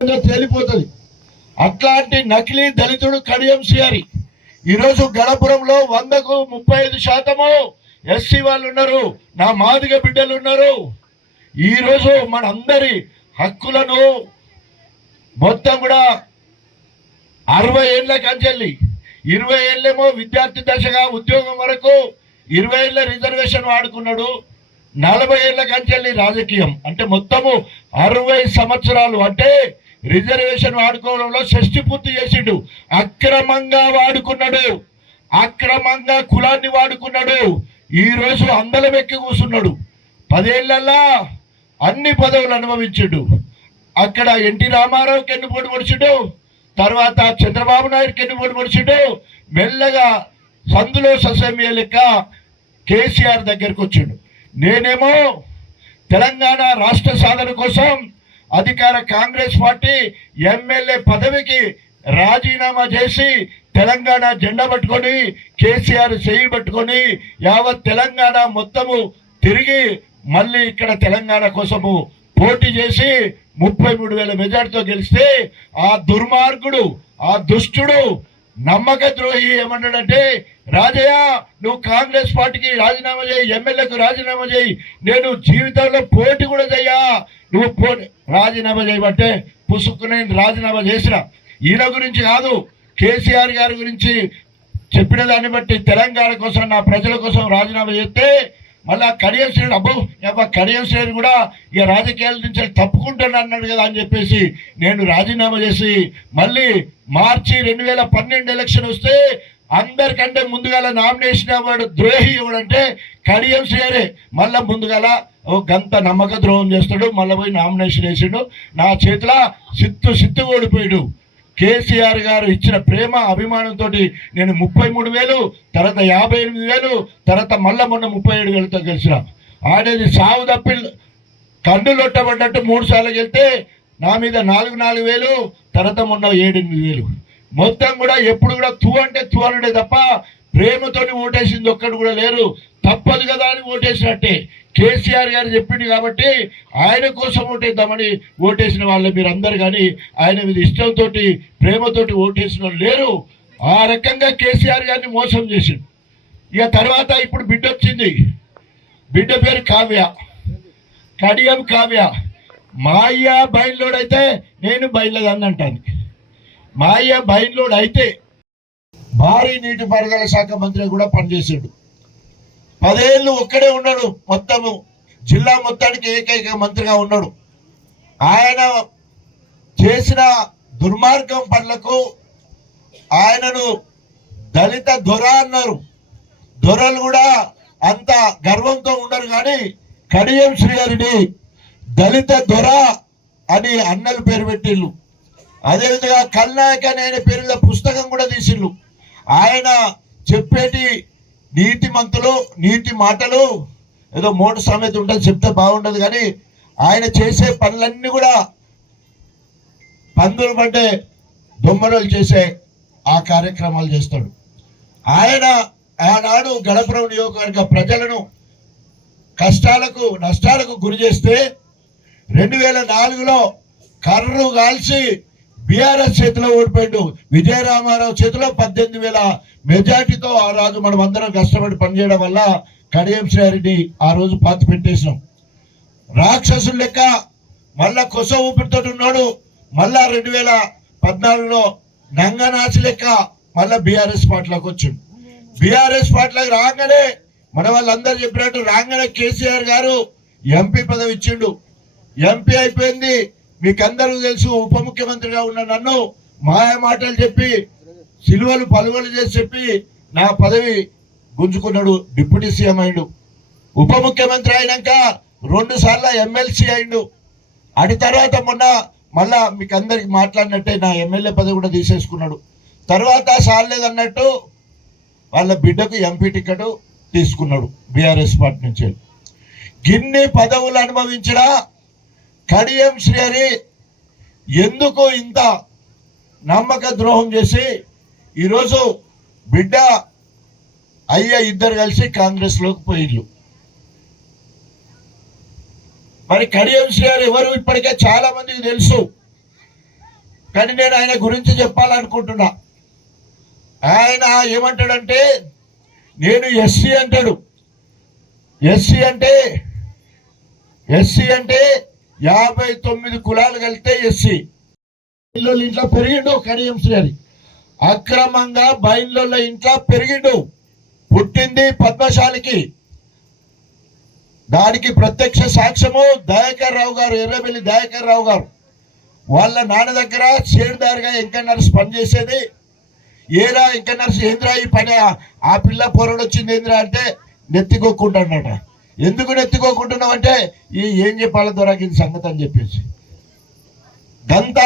తేలిపోతుంది. అట్లాంటి నకిలీ దళితుడు కడియం సియారి ఈరోజు గణపురంలో వందకు ముప్పై ఐదు శాతము ఎస్సీ వాళ్ళు ఉన్నారు నా మాదిగ బిడ్డలు ఉన్నారు. ఈరోజు మనందరి హక్కులను మొత్తం కూడా అరవై ఏళ్ళ కంచెల్లి. ఇరవై ఏళ్ళేమో విద్యార్థి దశగా ఉద్యోగం వరకు ఇరవై ఏళ్ళ రిజర్వేషన్ వాడుకున్నాడు. నలభై ఏళ్ళ కంచెల్లి రాజకీయం. అంటే మొత్తము అరవై సంవత్సరాలు. అంటే రిజర్వేషన్ వాడుకోవడంలో షష్టి పూర్తి చేసిండు. అక్రమంగా వాడుకున్నాడు. అక్రమంగా కులాన్ని వాడుకున్నాడు. ఈ రోజు అందలం ఎక్కి కూర్చున్నాడు. పదేళ్ళల్లా అన్ని పదవులు అనుభవించుడు. అక్కడ ఎన్టీ రామారావుకి ఎన్ని పోటీ పొడిచిండు. తర్వాత చంద్రబాబు నాయుడుకి ఎన్ని పోటీ పొడిచిండు. మెల్లగా సందులో ససేమియ లెక్క కేసీఆర్ దగ్గరకు వచ్చిండు. నేనేమో తెలంగాణ రాష్ట్ర సాధన కోసం అధికార కాంగ్రెస్ పార్టీ ఎమ్మెల్యే పదవికి రాజీనామా చేసి తెలంగాణ జెండా పట్టుకొని కేసీఆర్ చేయి పట్టుకొని యావత్ తెలంగాణ మొత్తము తిరిగి మళ్ళీ ఇక్కడ తెలంగాణ కోసము పోటీ చేసి ముప్పై మూడు వేల మెజార్టీతో గెలిస్తే ఆ దుర్మార్గుడు ఆ దుష్టుడు నమ్మక ద్రోహి ఏమన్నాడంటే రాజయ్య నువ్వు కాంగ్రెస్ పార్టీకి రాజీనామా చేయి ఎమ్మెల్యేకు రాజీనామా చేయి నేను జీవితంలో పోటీ కూడా చెయ్యా నువ్వు పోటీ రాజీనామా చేయబట్టే పుసుక్కుని రాజీనామా చేసిన. ఈయన గురించి కాదు కేసీఆర్ గారి గురించి చెప్పిన దాన్ని బట్టి తెలంగాణ కోసం నా ప్రజల కోసం రాజీనామా చేస్తే మళ్ళా కడియం శ్రేణి అబ్బో అబ్బా కడియం శ్రేణి కూడా ఇక రాజకీయాల నుంచి తప్పుకుంటాను అన్నాడు కదా అని చెప్పేసి నేను రాజీనామా చేసి మళ్ళీ మార్చి రెండు వేల పన్నెండు ఎలక్షన్ వస్తే అందరికంటే ముందుగాల నామినేషన్ అవ్వడు ద్రోహి ఎవడంటే కడియం సేరే మళ్ళా ముందుగాల ఓ గంత నమ్మక ద్రోహం చేస్తాడు. మళ్ళీ పోయి నామినేషన్ వేసాడు. నా చేతిలో సిత్తు సిత్తు ఓడిపోయాడు. కేసీఆర్ గారు ఇచ్చిన ప్రేమ అభిమానంతో నేను ముప్పై మూడు వేలు తర్వాత యాభై ఎనిమిది వేలు తర్వాత మళ్ళా మొన్న ముప్పై ఏడు వేలతో గెలిచిన. ఆడేది సాగు తప్పి కన్ను లొట్టబడ్డట్టు మూడు సార్లు వెళ్తే నా మీద నాలుగు నాలుగు వేలు తర్వాత మొన్న ఏడెనిమిది వేలు. మొత్తం కూడా ఎప్పుడు కూడా తూ అంటే తూ అనడే తప్ప ప్రేమతోని ఓటేసింది ఒక్కడు కూడా లేరు. తప్పదు కదా అని ఓటేసినట్టే. కేసీఆర్ గారు చెప్పింది కాబట్టి ఆయన కోసం ఓటేద్దామని ఓటేసిన వాళ్ళు మీరు అందరు కానీ ఆయన మీద ఇష్టంతో ప్రేమతోటి ఓటేసిన వాళ్ళు లేరు. ఆ రకంగా కేసీఆర్ గారిని మోసం చేసిండు. ఇక తర్వాత ఇప్పుడు బిడ్డ వచ్చింది. బిడ్డ పేరు కావ్య. కడియం కావ్య. మా బయలులోడ్ అయితే నేను బయలుదని అంటాను మాయ బైన్లోడ్ అయితే భారీ నీటిపారుదల శాఖ మంత్రి కూడా పనిచేసాడు పదేళ్ళు ఒక్కడే ఉన్నాడు మొత్తము. జిల్లా మొత్తానికి ఏకైక మంత్రిగా ఉన్నాడు. ఆయన చేసిన దుర్మార్గం పనులకు ఆయనను దళిత దొర అన్నారు. దొరలు కూడా అంత గర్వంతో ఉండరు కానీ కడియం శ్రీహరిని దళిత దొర అని అన్నలు పేరు పెట్టిళ్ళు. అదేవిధంగా కల్నాయక నేను పేరుల పుస్తకం కూడా తీసిళ్ళు ఆయన చెప్పేటి నీతి మంతులు నీతి మాటలు ఏదో మోటు సామెత ఉంటుంది చెప్తే బాగుండదు కానీ ఆయన చేసే పనులన్నీ కూడా పందులు పడ్డే దొమ్మరలు చేసే ఆ కార్యక్రమాలు చేస్తాడు. ఆయన ఆనాడు గణపురం నియోజకవర్గ ప్రజలను కష్టాలకు నష్టాలకు గురి చేస్తే రెండు వేల నాలుగులో కర్రు కాల్చి బీఆర్ఎస్ చేతిలో ఓడిపోయాడు విజయరామారావు చేతిలో పద్దెనిమిది వేల మెజార్టీతో ఆ రోజు మనం అందరం కష్టపడి పనిచేయడం వల్ల కడియం శ్రీహరిని ఆ రోజు పాతి పెట్టేసినాం. రాక్షసులు లెక్క మళ్ళా కొస ఊపిరితో ఉన్నాడు. మళ్ళా రెండు వేల పద్నాలుగులో నంగనాచి లెక్క మళ్ళా బీఆర్ఎస్ పార్టీలోకి వచ్చిండు. బీఆర్ఎస్ పార్టీలోకి రాగానే మన వాళ్ళందరూ చెప్పినట్టు రాగానే కేసీఆర్ గారు ఎంపీ పదవి ఇచ్చిండు. ఎంపీ అయిపోయింది. మీకందరూ తెలుసు ఉప ముఖ్యమంత్రిగా ఉన్న నన్ను మాయ మాటలు చెప్పి సిలువలు పలువలు చేసి చెప్పి నా పదవి గుంజుకున్నాడు డిప్యూటీ సీఎం అయిండు. ఉప ముఖ్యమంత్రి అయినాక రెండు సార్లు ఎమ్మెల్సీ అయిండు. అటు తర్వాత మొన్న మళ్ళా మీకు అందరికి మాట్లాడినట్టే నా ఎమ్మెల్యే పదవి కూడా తీసేసుకున్నాడు. తర్వాత సార్లేదన్నట్టు వాళ్ళ బిడ్డకు ఎంపీ టికెట్ తీసుకున్నాడు బీఆర్ఎస్ పార్టీ నుంచి. గిన్ని పదవులు అనుభవించిన కడియం శ్రీహరి ఎందుకు ఇంత నమ్మక ద్రోహం చేసి ఈరోజు బిడ్డ అయ్య ఇద్దరు కలిసి కాంగ్రెస్లోకి పోయిళ్ళు మరి కడియం శ్రీహరి ఎవరు ఇప్పటికే చాలా మందికి తెలుసు. కానీ నేను ఆయన గురించి చెప్పాలనుకుంటున్నా. ఆయన ఏమంటాడంటే నేను ఎస్సీ అంటాడు. ఎస్సీ అంటే ఎస్సీ అంటే యాభై తొమ్మిది కులాలు కలిస్తే ఎస్సీ. బైన్లోళ్ళ ఇంట్లో పెరిగిండు కడియం శ్రీ అక్రమంగా బైన్లోళ్ళ ఇంట్లో పెరిగిండు. పుట్టింది పద్మశాలికి. దానికి ప్రత్యక్ష సాక్ష్యము దయాకర్ రావు గారు ఎర్రబెల్లి దయాకర్ రావు గారు. వాళ్ళ నాన్న దగ్గర షేర్దారుగా ఇంకా నర్స్ పనిచేసేది. ఏరా ఇంకా నర్స్ ఏంద్రా ఈ పని? ఆ- పిల్ల పొరడు వచ్చింది ఏంద్రా అంటే నెత్తికొక్కుంటాడట ఎందుకు నెత్తుకోకుంటున్నామంటే ఈ ఏం చెప్పాలో దొరకింది సంగతి అని చెప్పేసి. గంత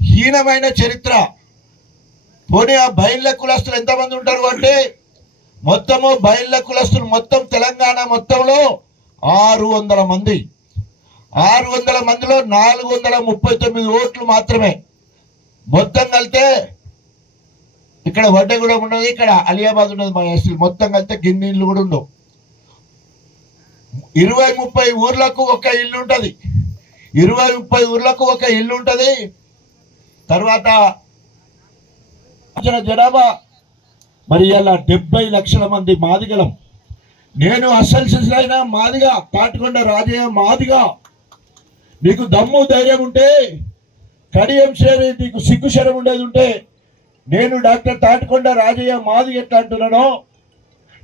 హీనమైన చరిత్ర. పోనీ ఆ బయళ్ళ కులస్తులు ఎంతమంది ఉంటారు అంటే మొత్తము బయళ్ళ కులస్తులు మొత్తం తెలంగాణ మొత్తంలో ఆరు వందల మంది. ఆరు వందల మందిలో నాలుగు వందల ముప్పై తొమ్మిది ఓట్లు మాత్రమే. మొత్తం కలితే ఇక్కడ వడ్డగూడెం ఉండదు ఇక్కడ అలియాబాద్ ఉన్నది మా ఎస్సీ మొత్తం కలితే గిన్నీళ్ళు కూడా ఉండవు. ఇరవై ముప్పై ఊర్లకు ఒక ఇల్లు ఉంటుంది. ఇరవై ముప్పై ఊర్లకు ఒక ఇల్లు ఉంటుంది. తర్వాత జనాభా మరి ఇలా డెబ్బై లక్షల మంది మాదిగలం. నేను అసలు అయినా మాదిగా తాటికొండ రాజయ్య మాదిగా. నీకు దమ్ము ధైర్యం ఉంటే కడియం చేరి నీకు సిగ్గు శరం ఉండేది ఉంటే నేను డాక్టర్ తాటికొండ రాజయ్య మాది ఎట్లా అంటున్నానో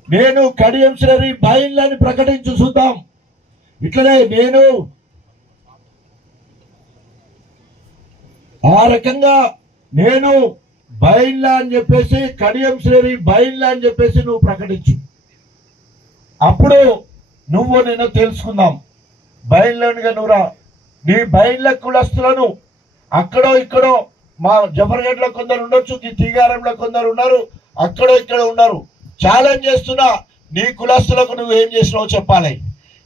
నేను కడియం శ్రీ బయళ్ళని ప్రకటించు చూద్దాం. ఇట్లనే నేను ఆ రకంగా నేను బయళ్ళ అని చెప్పేసి కడియం శ్రీ బయళ్ళ అని చెప్పేసి నువ్వు ప్రకటించు. అప్పుడు నువ్వు నేను తెలుసుకుందాం. బయలుగా నువ్వురా నీ బయళ్ళ కులస్తులను అక్కడో ఇక్కడో మా జఫర్గఢ్లో కొందరు ఉండొచ్చు ఈ తీగారంలో కొందరు ఉన్నారు అక్కడో ఇక్కడ ఉన్నారు. ఛాలెంజ్ చేస్తున్నా నీ కులస్తులకు నువ్వు ఏం చేసినావో చెప్పాలి.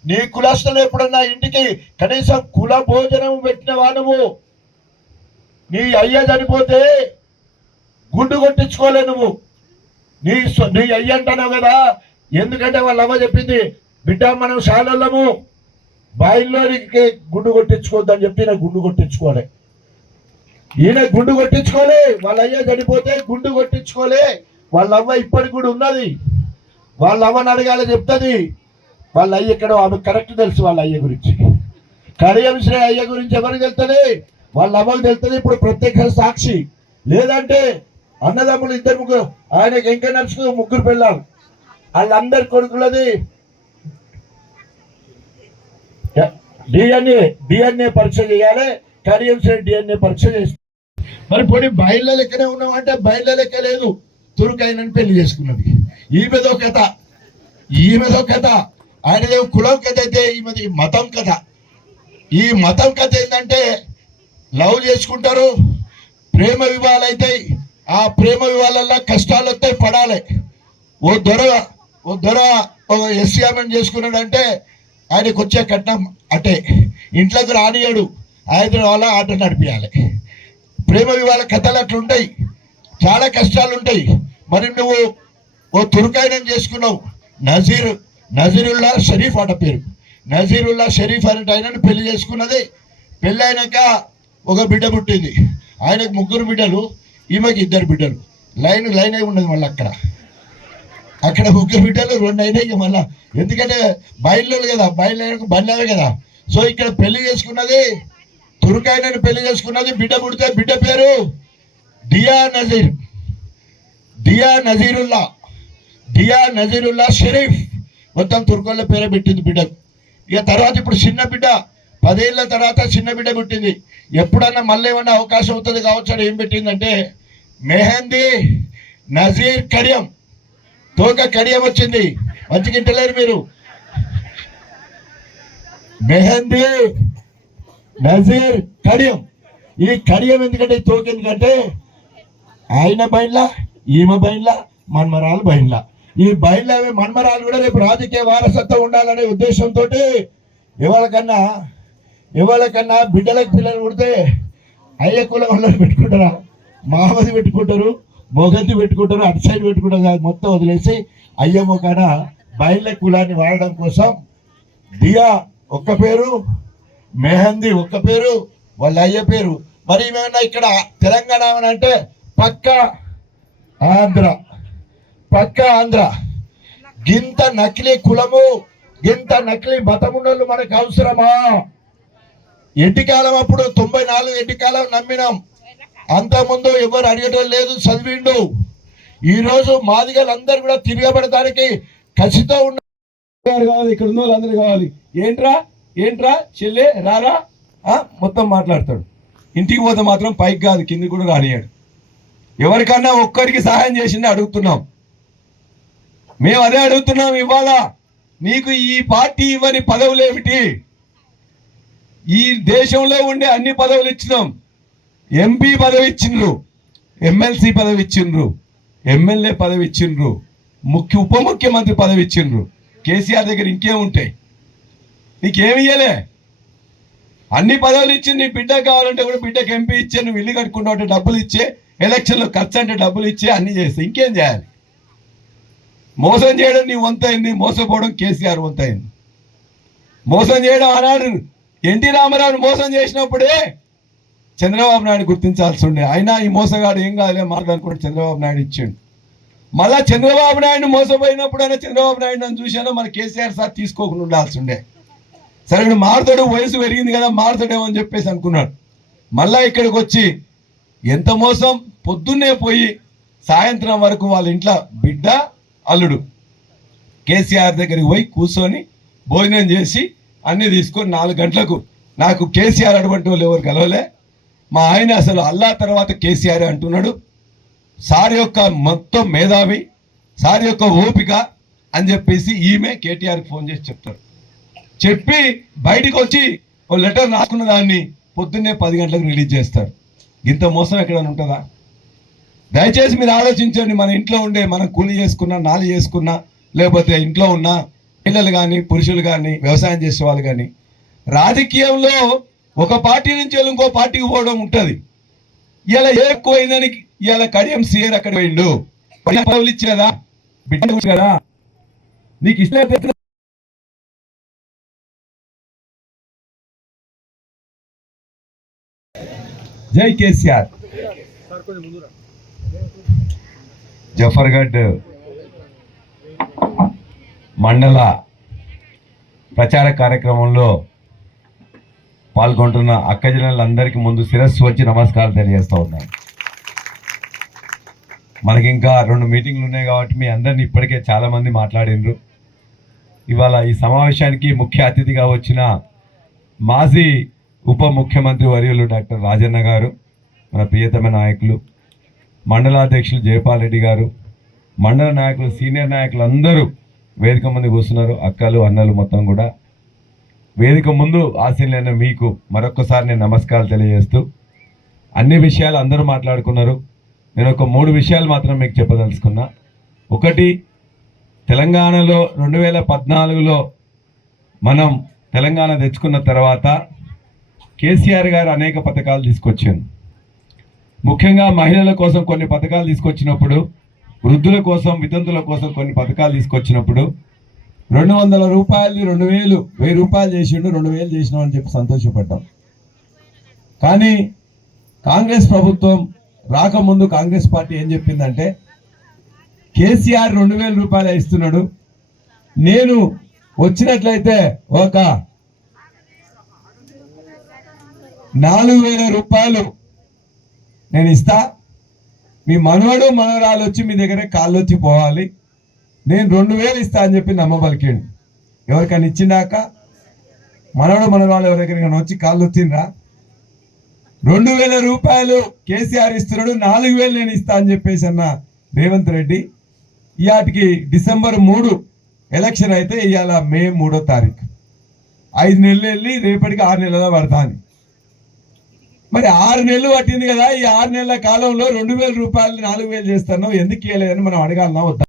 నీ కులస్తులు ఎప్పుడన్నా ఇంటికి కనీసం కుల భోజనం పెట్టినవా నువ్వు నీ అయ్య చనిపోతే గుండు కొట్టించుకోలే నువ్వు. నీ నీ అయ్య అంటున్నావు కదా ఎందుకంటే వాళ్ళ అమ్మ చెప్పింది బిడ్డ మనం శాలలము బాయిల్లోనికి గుండు కొట్టించుకోవద్దని చెప్పి నేను గుండు కొట్టించుకోలే. ఈయన గుండు కొట్టించుకోలే వాళ్ళ అయ్య చనిపోతే గుండు కొట్టించుకోలే. వాళ్ళ అవ్వ ఇప్పటికి కూడా ఉన్నది. వాళ్ళ అవ్వని అడగాలి చెప్తుంది. వాళ్ళ అయ్య ఇక్కడ ఆమె కరెక్ట్ తెలుసు వాళ్ళ అయ్య గురించి. కడియంశ్రీ అయ్య గురించి ఎవరికి తెలుస్తుంది వాళ్ళ అవ్వకు తెలుస్తుంది ఇప్పుడు ప్రత్యక్ష సాక్షి. లేదంటే అన్నదమ్ములు ఇద్దరు ముగ్గురు ఆయనకి ఇంకా నడుచుకు ముగ్గురు పిల్లలు వాళ్ళందరి కొడుకులది డిఎన్ఏ డిఎన్ఏ పరీక్ష చేయాలి. కడియంశ్రీ డిఎన్ఏ పరీక్ష చేస్తారు మరి పోనీ బయళ్ళ లెక్కనే ఉన్నామంటే బయళ్ళ లెక్క లేదు. తురుకైనని పెళ్ళి చేసుకున్నది. ఈమెదో కథ. ఈమెదో కథ. ఆయనదేమో కులం కథ అయితే ఈమెది మతం కథ. ఈ మతం కథ ఏంటంటే లవ్ చేసుకుంటారు ప్రేమ వివాహాలు అవుతాయి ఆ ప్రేమ వివాహాలలో కష్టాలు వస్తాయి పడాలి. ఓ దొర ఓ దొర ఓ ఎస్సీ ఆమెను చేసుకున్నాడంటే ఆయనకు వచ్చే కట్నం అటే. ఇంట్లోకి రానియాడు. ఆయన వాళ్ళ ఆట నడిపించాలి ప్రేమ వివాహాల కథలు అట్లుంటాయి. చాలా కష్టాలు ఉంటాయి మరి నువ్వు ఓ తురుకాయనం చేసుకున్నావు. నజీర్ నజీరుల్లా షరీఫ్ అట పేరు. నజీరుల్లా షరీఫ్ అనేట ఆయనను పెళ్ళి చేసుకున్నది. పెళ్ళి అయినాక ఒక బిడ్డ పుట్టింది. ఆయనకు ముగ్గురు బిడ్డలు ఈమెకి ఇద్దరు బిడ్డలు. లైన్ లైన్ అయి ఉన్నది మళ్ళీ అక్కడ. అక్కడ ముగ్గురు బిడ్డలు రెండు అయినాయి మళ్ళీ మళ్ళా. ఎందుకంటే బయలు కదా బయలు బండ్లవే కదా. సో ఇక్కడ పెళ్ళి చేసుకున్నది తురుకాయనని పెళ్ళి చేసుకున్నది బిడ్డ పుడితే బిడ్డ పేరు డియా నజీర్. డియా నజీరుల్లా డియా నజీరుల్లా షరీఫ్. మొత్తం తుర్కోళ్ళ పేరే పెట్టింది బిడ్డకు ఇక తర్వాత ఇప్పుడు చిన్న బిడ్డ పదేళ్ళ తర్వాత చిన్న బిడ్డ పుట్టింది. ఎప్పుడన్నా మళ్ళీ ఏమన్నా అవకాశం అవుతుంది కావచ్చు అని ఏం పెట్టిందంటే మెహందీ నజీర్ కడియం. తోక కడియం వచ్చింది. మంచిగింటలేరు మీరు. మెహందీ నజీర్ కడియం. ఈ కడియం ఎందుకంటే తోక ఎందుకంటే ఆయన బయట ఈమె బయళ్ళ మన్మరాలు బయళ్ళ ఈ బయళ్ళ మన్మరాలు కూడా రేపు రాజకీయ వారసత్వం ఉండాలనే ఉద్దేశంతో ఎవరికన్నా ఎవరికన్నా బిడ్డలకు పిల్లలు పుడితే అయ్య కులం వాళ్ళని పెట్టుకుంటారా? మామది పెట్టుకుంటారు మొగతి పెట్టుకుంటారు అటు సైడ్ పెట్టుకుంటారు కాదు మొత్తం వదిలేసి అయ్య మొకాన బయళ్ళ కులాన్ని వాడడం కోసం దియా ఒక్క పేరు మెహందీ ఒక్క పేరు వాళ్ళ అయ్య పేరు. మరి ఏమైనా ఇక్కడ తెలంగాణ అని అంటే పక్క ఆంధ్ర పక్క ఆంధ్ర. గింత నకిలీ కులము గింత నకిలీ మతమున్నోళ్ళు మనకు అవసరమా? ఎడ్డికాలం అప్పుడు తొంభై నాలుగు ఎడ్డికాలం నమ్మినాం. అంతకుముందు ఎవరు అడగటం లేదు చదివిండు. ఈ రోజు అందరు కూడా తిరగబడటానికి కసితో ఉన్న కావాలి ఇక్కడ ఉన్న వాళ్ళందరూ కావాలి. ఏంట్రా? ఏంట్రా? చెల్లె రారా? ఆ? మొత్తం మాట్లాడతాడు. ఇంటికి పోతే మాత్రం పైకి కాదు కింది కూడా రానియాడు ఎవరికన్నా ఒక్కరికి సహాయం చేసింది అడుగుతున్నాం. మేము అదే అడుగుతున్నాం ఇవాళ నీకు ఈ పార్టీ ఇవ్వని పదవులు ఏమిటి ఈ దేశంలో ఉండే అన్ని పదవులు ఇచ్చినాం. ఎంపీ పదవి ఇచ్చిండ్రు ఎమ్మెల్సీ పదవి ఇచ్చిండ్రు ఎమ్మెల్యే పదవి ఇచ్చిండ్రు ముఖ్య ఉప ముఖ్యమంత్రి పదవి ఇచ్చిండ్రు. కేసీఆర్ దగ్గర ఇంకేం ఉంటాయి? నీకేమి ఇయ్యలే? అన్ని పదవులు ఇచ్చి నీ బిడ్డ కావాలంటే కూడా బిడ్డకి ఎంపీ ఇచ్చే నువ్వు ఇల్లు కట్టుకుంటావు డబ్బులు ఇచ్చే ఎలక్షన్లో ఖర్చు అంటే డబ్బులు ఇచ్చి అన్ని చేస్తే ఇంకేం చేయాలి? మోసం చేయడం నీ వంతైంది మోసపోవడం కేసీఆర్ వంతైంది. మోసం చేయడం ఆనాడు ఎన్టీ రామారావుని మోసం చేసినప్పుడే చంద్రబాబు నాయుడు గుర్తించాల్సి ఉండే. అయినా ఈ మోసగాడు ఏం కాదులే మాట్లాడుకుంటే చంద్రబాబు నాయుడు ఇచ్చిండు. మళ్ళా చంద్రబాబు నాయుడు మోసపోయినప్పుడైనా చంద్రబాబు నాయుడు నన్ను చూశానో మన కేసీఆర్ సార్ తీసుకోకుండా ఉండాల్సి ఉండే. సరే వీడు మారుతాడు వయసు పెరిగింది కదా మారుతాడేమో అని చెప్పేసి అనుకున్నాడు. మళ్ళా ఇక్కడికి వచ్చి ఎంత మోసం? పొద్దున్నే పోయి సాయంత్రం వరకు వాళ్ళ ఇంట్లో బిడ్డ అల్లుడు. కేసీఆర్ దగ్గరికి పోయి కూర్చొని భోజనం చేసి అన్ని తీసుకొని నాలుగు గంటలకు నాకు కేసీఆర్ అటువంటి వాళ్ళు ఎవరు కలవలే. మా ఆయన అసలు అల్లా తర్వాత కేసీఆర్ అంటున్నాడు. సార్ యొక్క మొత్తం మేధావి సార్ యొక్క ఓపిక అని చెప్పేసి ఈమె కేటీఆర్కి ఫోన్ చేసి చెప్తారు. చెప్పి బయటకు వచ్చి ఓ లెటర్ రాసుకున్న దాన్ని పొద్దున్నే పది గంటలకు రిలీజ్ చేస్తారు. ఇంత మోసం ఎక్కడైనా ఉంటుందా? దయచేసి మీరు ఆలోచించండి మన ఇంట్లో ఉండే మనం కూలి చేసుకున్నా నాలి చేసుకున్నా లేకపోతే ఇంట్లో ఉన్న పిల్లలు కానీ పురుషులు కానీ వ్యవసాయం చేసే వాళ్ళు కానీ రాజకీయంలో ఒక పార్టీ నుంచి వెళ్ళి ఇంకో పార్టీకి పోవడం ఉంటుంది. ఇలా ఎక్కువైందని ఇలా కడియం సీఆర్ అక్కడ పోయిండు. పదవులు ఇచ్చేదా బిడ్డ కదా నీకు ఇష్టం జై కేసీఆర్. జఫర్గఢ్ మండల ప్రచార కార్యక్రమంలో పాల్గొంటున్న అక్కజనులందరికీ ముందు శిరస్సు వచ్చి నమస్కారం తెలియజేస్తూ ఉన్నాను. మనకి ఇంకా రెండు మీటింగ్లు ఉన్నాయి కాబట్టి మీ అందరిని ఇప్పటికే చాలామంది మాట్లాడిండ్రు ఇవాళ ఈ సమావేశానికి ముఖ్య అతిథిగా వచ్చిన మాజీ ఉప ముఖ్యమంత్రి వర్యులు డాక్టర్ రాజన్న గారు మన ప్రియతమ నాయకులు మండలాధ్యక్షులు జయపాల్ రెడ్డి గారు మండల నాయకులు సీనియర్ నాయకులు అందరూ వేదిక ముందు కూర్చున్నారు. అక్కలు అన్నలు మొత్తం కూడా వేదిక ముందు ఆశీలైన మీకు మరొకసారి నేను నమస్కారాలు తెలియజేస్తూ అన్ని విషయాలు అందరూ మాట్లాడుకున్నారు. నేను ఒక మూడు విషయాలు మాత్రం మీకు చెప్పదలుచుకున్నా. ఒకటి తెలంగాణలో రెండు వేల పద్నాలుగులో మనం తెలంగాణ తెచ్చుకున్న తర్వాత కేసీఆర్ గారు అనేక పథకాలు తీసుకొచ్చారు. ముఖ్యంగా మహిళల కోసం కొన్ని పథకాలు తీసుకొచ్చినప్పుడు వృద్ధుల కోసం వితంతుల కోసం కొన్ని పథకాలు తీసుకొచ్చినప్పుడు రెండు వందల రూపాయలు రెండు వేలు వెయ్యి రూపాయలు చేసిండు రెండు వేలు చేసినాం అని చెప్పి సంతోషపడ్డాం. కానీ కాంగ్రెస్ ప్రభుత్వం రాకముందు కాంగ్రెస్ పార్టీ ఏం చెప్పిందంటే కేసీఆర్ రెండు వేల రూపాయలు ఇస్తున్నాడు నేను వచ్చినట్లయితే ఒక నాలుగు వేల రూపాయలు నేను ఇస్తా. మీ మనవడు మనవరాలు వచ్చి మీ దగ్గర కాళ్ళు వచ్చి పోవాలి. నేను రెండు వేలు ఇస్తా అని చెప్పి నమ్మబలికండి. ఎవరికైనా ఇచ్చిందాక మనవడు మనవరాలు ఎవరికైనా వచ్చి కాళ్ళు వచ్చిండ్రా రెండు వేల రూపాయలు కేసీఆర్ ఇస్తున్నాడు నాలుగు వేలు నేను ఇస్తా అని చెప్పేసి అన్న రేవంత్ రెడ్డి ఇవాటికి డిసెంబర్ మూడు ఎలక్షన్ అయితే ఇవాళ మే మూడో తారీఖు. ఐదు నెలలు వెళ్ళి రేపటికి ఆరు నెలల పడతాను మరి ఆరు నెలలు పట్టింది కదా ఈ ఆరు నెలల కాలంలో రెండు వేల రూపాయలు నాలుగు వేలు చేస్తాను ఎందుకు ఇవ్వలేదని మనం అడగాలన్నా వద్దా?